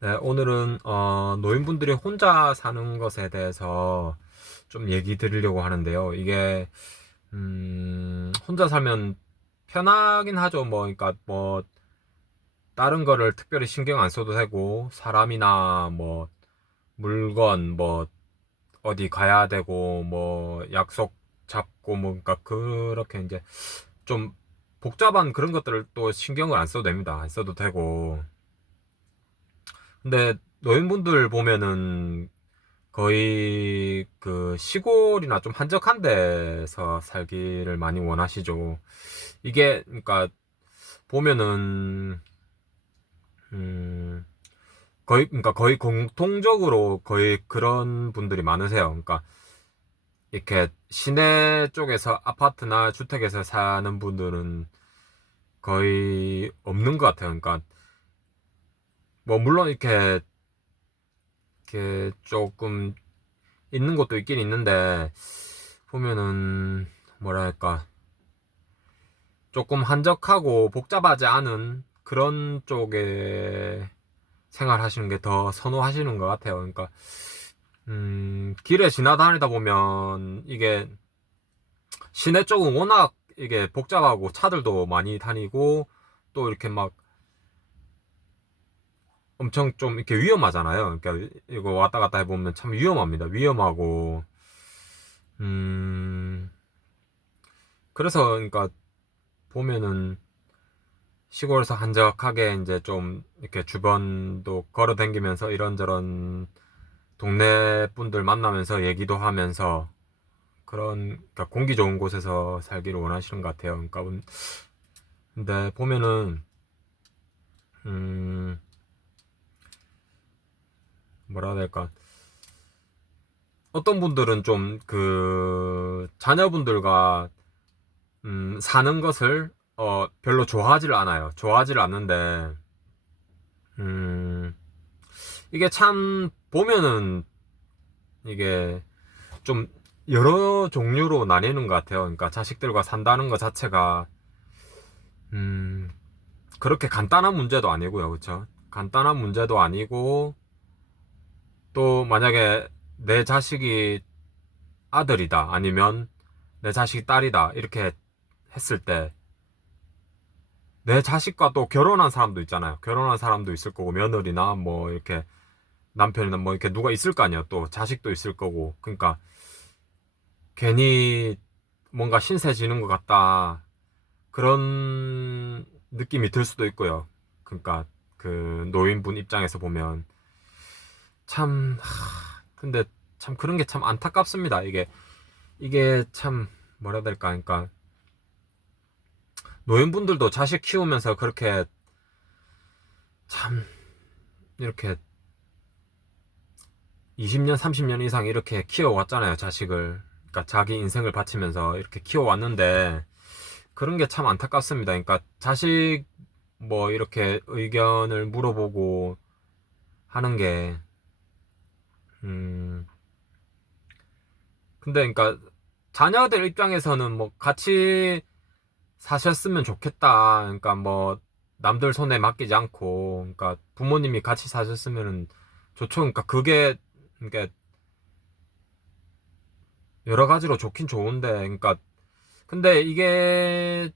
네, 오늘은 노인분들이 혼자 사는 것에 대해서 좀 얘기 드리려고 하는데요. 이게 혼자 살면 편하긴 하죠. 뭐, 그러니까 뭐 다른 거를 특별히 신경 안 써도 되고 사람이나 뭐 물건 뭐 어디 가야 되고 뭐 약속 잡고 뭐 그러니까 그렇게 이제 좀 복잡한 그런 것들을 또 신경을 안 써도 됩니다. 안 써도 되고. 근데 노인분들 보면은 거의 그 시골이나 좀 한적한 데서 살기를 많이 원하시죠. 이게 그러니까 보면은 음 거의 공통적으로 거의 그런 분들이 많으세요. 그러니까 이렇게 시내 쪽에서 아파트나 주택에서 사는 분들은 거의 없는 것 같아요. 그러니까 뭐 물론 이렇게 조금 있는 곳도 있긴 있는데 보면은 뭐랄까 조금 한적하고 복잡하지 않은 그런 쪽에 생활하시는 게 더 선호하시는 것 같아요. 그러니까 길에 지나다니다 보면 이게 시내 쪽은 워낙 이게 복잡하고 차들도 많이 다니고 또 이렇게 막 엄청 좀 이렇게 위험하잖아요. 그러니까 이거 왔다 갔다 해보면 참 위험합니다. 위험하고 음 그래서 그러니까 보면은 시골에서 한적하게 이제 좀 이렇게 주변도 걸어 다니면서 이런저런 동네 분들 만나면서 얘기도 하면서 그런 그러니까 공기 좋은 곳에서 살기를 원하시는 것 같아요. 그러니까 근데 보면은 음 뭐라 해야 될까? 어떤 분들은 좀 그 자녀분들과 사는 것을 별로 좋아하지를 않아요. 좋아하지를 않는데 음 이게 참 보면은 이게 좀 여러 종류로 나뉘는 것 같아요. 그러니까 자식들과 산다는 것 자체가 음, 그렇게 간단한 문제도 아니고요, 그렇죠? 간단한 문제도 아니고 또 만약에 내 자식이 아들이다 아니면 내 자식이 딸이다 이렇게 했을 때 내 자식과 또 결혼한 사람도 있잖아요. 결혼한 사람도 있을 거고 며느리나 뭐 이렇게 남편이나 뭐 이렇게 누가 있을 거 아니에요. 또 자식도 있을 거고 그러니까 괜히 뭔가 신세 지는 것 같다. 그런 느낌이 들 수도 있고요. 그러니까 그 노인분 입장에서 보면 참 근데 참 그런 게 참 안타깝습니다. 이게 참 뭐라 해야 될까? 그러니까 노인분들도 자식 키우면서 그렇게 참 이렇게 20년, 30년 이상 이렇게 키워왔잖아요, 자식을. 그러니까 자기 인생을 바치면서 이렇게 키워왔는데 그런 게 참 안타깝습니다. 그러니까 자식 뭐 이렇게 의견을 물어보고 하는 게 음, 근데 그러니까 자녀들 입장에서는 뭐 같이 사셨으면 좋겠다. 그러니까 뭐 남들 손에 맡기지 않고 그러니까 부모님이 같이 사셨으면 좋죠. 그러니까 그게 그러니까 여러 가지로 좋긴 좋은데 그러니까 근데 이게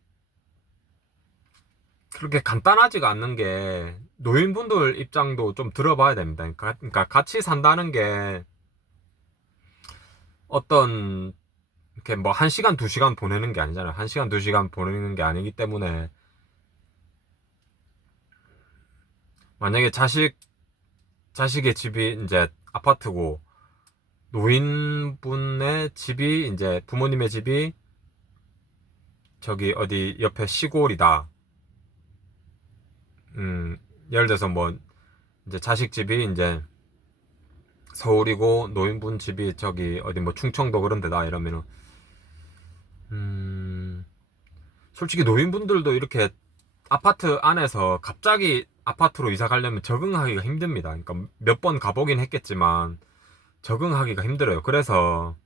그렇게 간단하지가 않는 게 노인분들 입장도 좀 들어봐야 됩니다. 그러니까 같이 산다는 게 어떤 이렇게 뭐 1시간, 2시간 보내는 게 아니잖아요. 1시간, 2시간 보내는 게 아니기 때문에 만약에 자식의 집이 이제 아파트고 노인분의 집이 이제 부모님의 집이 저기 어디 옆에 시골이다. 음, 예를 들어서 뭐 이제 자식 집이 이제 서울이고 노인분 집이 저기 어디 뭐 충청도 그런 데다 이러면은 음, 솔직히 노인분들도 이렇게 아파트 안에서 갑자기 아파트로 이사 가려면 적응하기가 힘듭니다. 그러니까 몇 번 가보긴 했겠지만 적응하기가 힘들어요. 그래서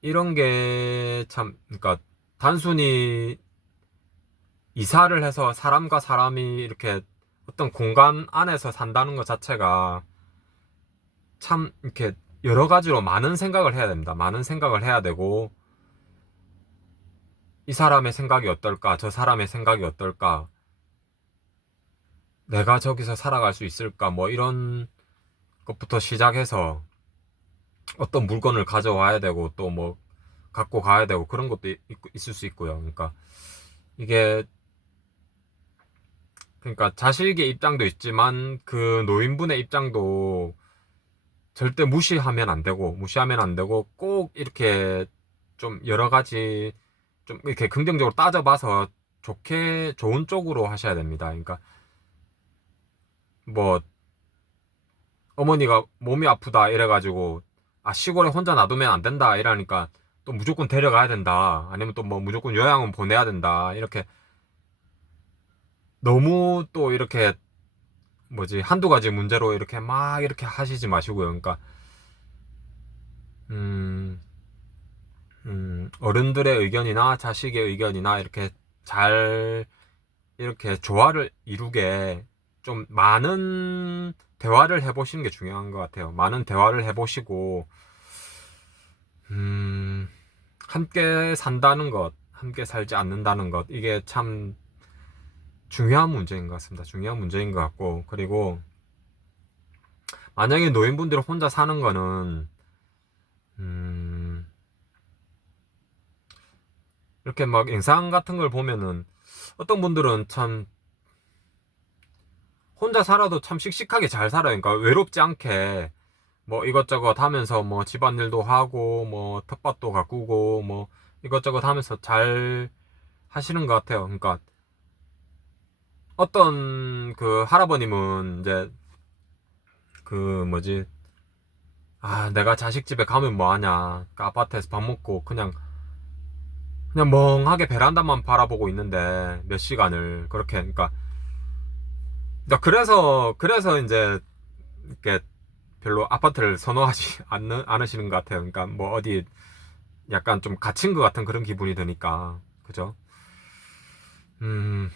이런 게 참, 그러니까 단순히 이사를 해서 사람과 사람이 이렇게 어떤 공간 안에서 산다는 것 자체가 참 이렇게 여러 가지로 많은 생각을 해야 됩니다. 많은 생각을 해야 되고, 이 사람의 생각이 어떨까? 저 사람의 생각이 어떨까? 내가 저기서 살아갈 수 있을까? 뭐 이런 것부터 시작해서 어떤 물건을 가져와야 되고 또 뭐 갖고 가야 되고 그런 것도 있을 수 있고요. 이게 그러니까 자식의 입장도 있지만 그 노인분의 입장도 절대 무시하면 안 되고 꼭 이렇게 좀 여러 가지 좀 이렇게 긍정적으로 따져봐서 좋은 쪽으로 하셔야 됩니다. 그러니까 뭐 어머니가 몸이 아프다 이래가지고 시골에 혼자 놔두면 안 된다 이러니까 또 무조건 데려가야 된다 아니면 또 뭐 무조건 요양원 보내야 된다 이렇게 너무 또 이렇게 뭐지 한두 가지 문제로 이렇게 막 이렇게 하시지 마시고요. 그러니까 음, 어른들의 의견이나 자식의 의견이나 이렇게 잘 이렇게 조화를 이루게 좀 많은 대화를 해보시는 게 중요한 것 같아요. 많은 대화를 해보시고 음, 함께 산다는 것, 함께 살지 않는다는 것, 이게 참 중요한 문제인 것 같습니다. 중요한 문제인 것 같고, 그리고 만약에 노인분들이 혼자 사는 거는, 음, 이렇게 막 영상 같은 걸 보면은 어떤 분들은 참 혼자 살아도 참 씩씩하게 잘 살아요. 그러니까 외롭지 않게 뭐 이것저것 하면서 뭐 집안일도 하고, 뭐 텃밭도 가꾸고, 뭐 이것저것 하면서 잘 하시는 것 같아요. 그러니까 어떤 그 할아버님은 이제 그 뭐지 내가 자식 집에 가면 뭐하냐 그 아파트에서 밥 먹고 그냥 멍하게 베란다만 바라보고 있는데 몇 시간을 그렇게 그러니까 그래서 이제 이렇게 별로 아파트를 선호하지 않으시는 것 같아요. 그러니까 뭐 어디 약간 좀 갇힌 것 같은 그런 기분이 드니까 그죠? 음,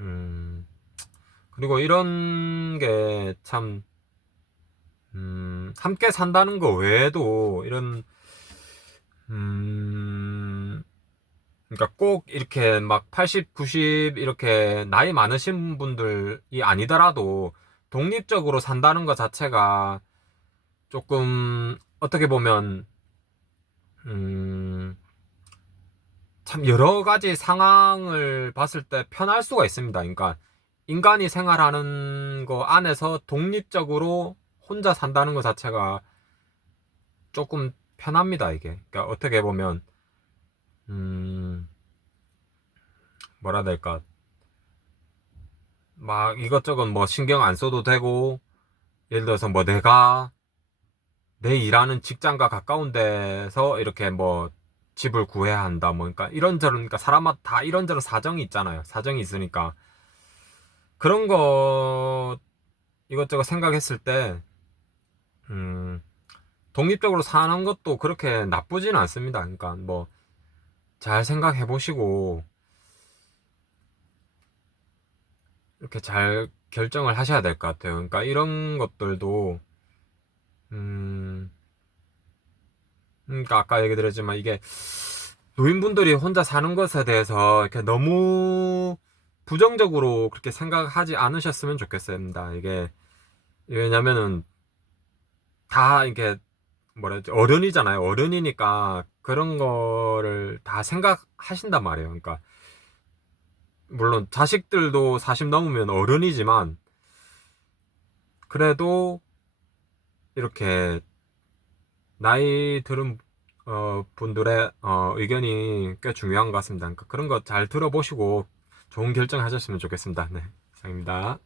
음. 그리고 이런 게참 함께 산다는 거 외에도 이런, 음, 그러니까 꼭 이렇게 막 80, 90 이렇게 나이 많으신 분들이 아니더라도 독립적으로 산다는 것 자체가 조금 어떻게 보면, 음, 참 여러 가지 상황을 봤을 때 편할 수가 있습니다. 그러니까 인간이 생활하는 거 안에서 독립적으로 혼자 산다는 것 자체가 조금 편합니다, 이게. 그러니까 어떻게 보면, 음, 뭐라 해야 될까. 막 이것저것 뭐 신경 안 써도 되고, 예를 들어서 뭐 내가 내 일하는 직장과 가까운 데서 이렇게 뭐 집을 구해야 한다. 뭐, 그러니까 이런저런, 그러니까 사람마다 다 이런저런 사정이 있잖아요. 사정이 있으니까. 그런 거 이것저것 생각했을 때, 음, 독립적으로 사는 것도 그렇게 나쁘진 않습니다. 그러니까 뭐 잘 생각해 보시고, 이렇게 잘 결정을 하셔야 될 것 같아요. 그러니까 이런 것들도 음, 그러니까 아까 얘기 드렸지만 이게 노인분들이 혼자 사는 것에 대해서 이렇게 너무 부정적으로 그렇게 생각하지 않으셨으면 좋겠습니다. 이게 왜냐면은 다 이게 뭐라 지 어른이잖아요. 어른이니까 그런 거를 다 생각하신단 말이에요. 그러니까 물론 자식들도 40 넘으면 어른이지만 그래도 이렇게 나이 들은 분들의 의견이 꽤 중요한 것 같습니다. 그러니까 그런 거 잘 들어보시고 좋은 결정 하셨으면 좋겠습니다. 네, 이상입니다.